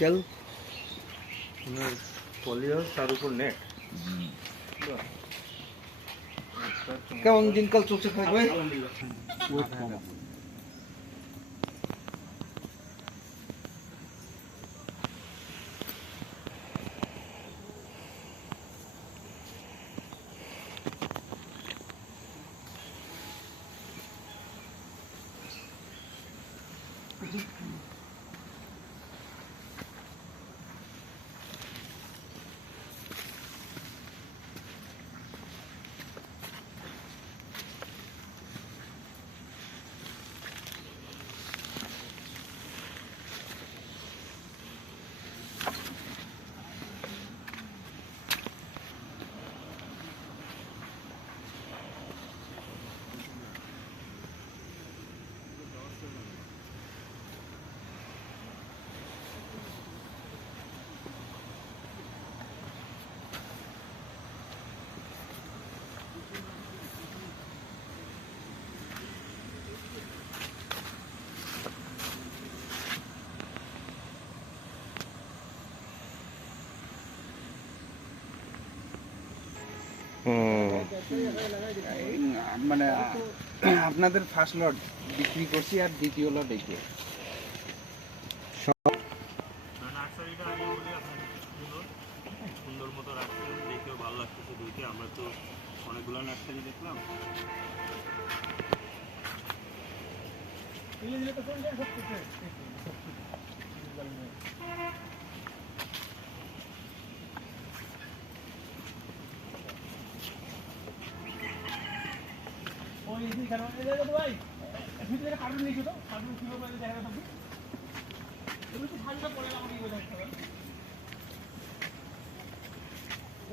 Scale? અને પોલિયર સારું પર નેટ કેમ અંજિન કલ ચોખ્ખું ભાઈ? মানে আপনাদের ফার্স্ট লট বিক্রি করছি আর দ্বিতীয় লট আপনার সুন্দর মতো ভালো দুইটা আমরা তো অনেকগুলো নার্সারি দেখলাম।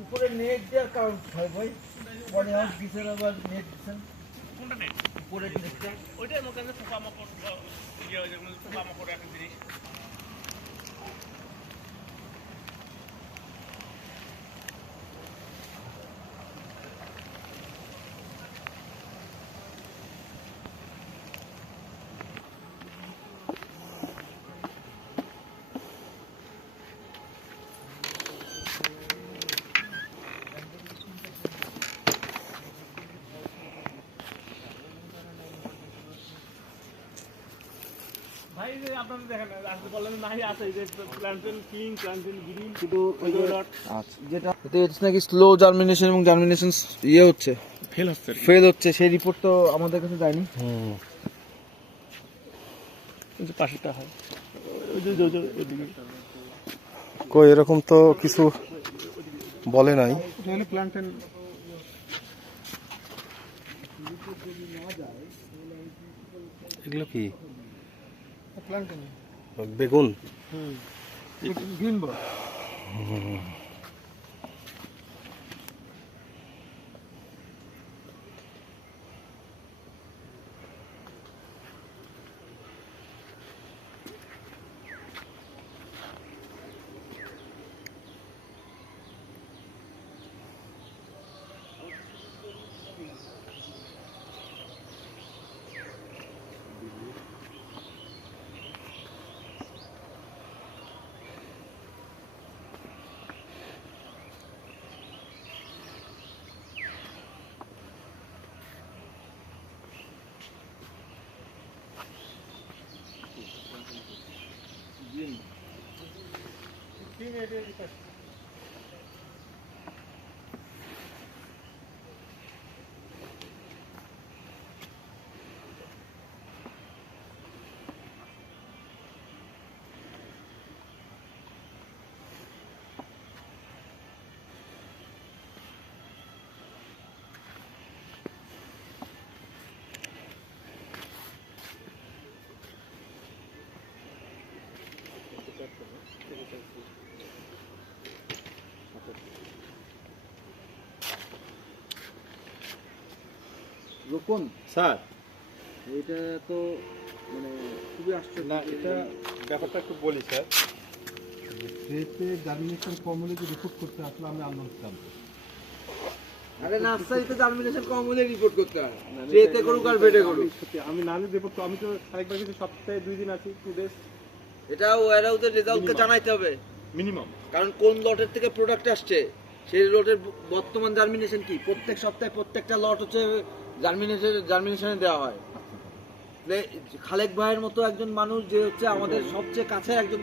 উপরে নেট দেওয়ার কারণ হয় ভাই। পরে হাউস আবার নেট দিছেন। কোনটা নেই উপরে নেটটা ওইটার মধ্যে পোকা মাকড় ইয়ে হয়ে পোকা মাকড় একটা জিনিস। ভাই যে আপনাদের দেখেন আসতে বললেন নাই আছে যে প্ল্যান্টেন কিং প্ল্যান্টেন গ্রিন শুধু ওই যে আচ্ছা। যেটা এতে হচ্ছে নাকি স্লো জার্মিনেশন এবং জার্মিনেশন ইয়ে হচ্ছে। ফেল হচ্ছে ফেল হচ্ছে সেই রিপোর্ট তো আমাদের কাছে যায়নি। ওই যে পাশেটা হয়। ওই যে ওই যে এদিকে কই এরকম তো কিছু বলে নাই। প্লান্টেন এগুলো কি? প্লান্টেন বেগুন গ্রিন বোর্ড রোপণ স্যার। এটা তো মানে খুবই আশ্চর্য। না এটা ব্যাপারটা একটু বলি স্যার। ট্রেতে জার্মিনেশন কম হলে রিপোর্ট করতে আসলে আমি আন্দোলন আরে নার্সারিতে জার্মিনেশন কম হলে রিপোর্ট করতে হয়। ট্রেতে করুক আর বেডে করুক। সত্যি আমি নানি দেবো তো আমি তো আরেকবার কিছু সপ্তাহে দুই দিন আছি টু ডেজ এটা ওয়ারহাউসের রেজাল্টকে জানাইতে হবে। মিনিমাম কারণ কোন লটের থেকে প্রোডাক্ট আসছে? সেই লটের বর্তমান জার্মিনেশন কি? প্রত্যেক সপ্তাহে প্রত্যেকটা লট হচ্ছে জার্মিনেশন জার্মিনেশনে দেওয়া হয়। খালেক ভাইয়ের মতো একজন মানুষ যে হচ্ছে আমাদের সবচেয়ে কাছে একজন